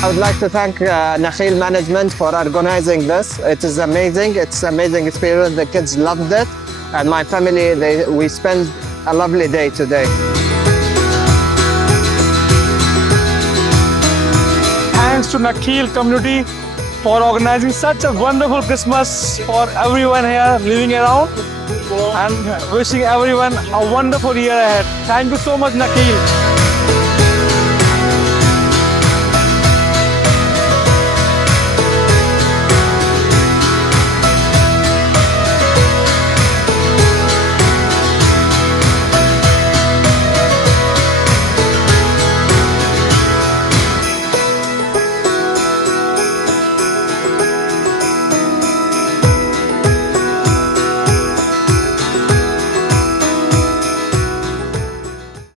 I would like to thank Nakhil Management for organizing this. It is amazing. It's an amazing experience. The kids loved it. And my family, we spent a lovely day today. Thanks to Nakhil community for organizing such a wonderful Christmas for everyone here living around, and wishing everyone a wonderful year ahead. Thank you so much, Nakhil.